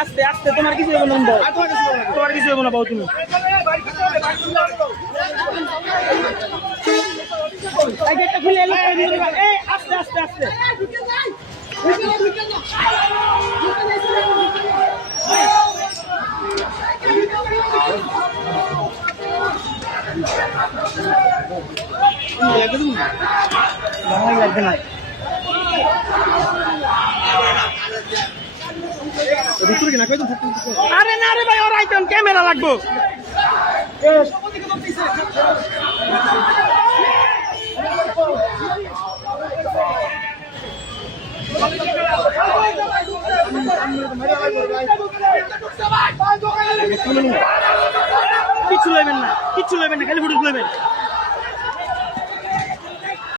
আস্তে আস্তে তোমার কিছু হবে না, তোমার কিছু হবে না বাবু, তুমি একটা খুলে এলো, আস্তে আস্তে আস্তে লাগবে না। আরে না রে ভাই, ওর আইটেম ক্যামেরা লাগবো। কিচ্ছু লইবেন না, কিচ্ছু লইবেন না, খালি ফুটে লইবেন।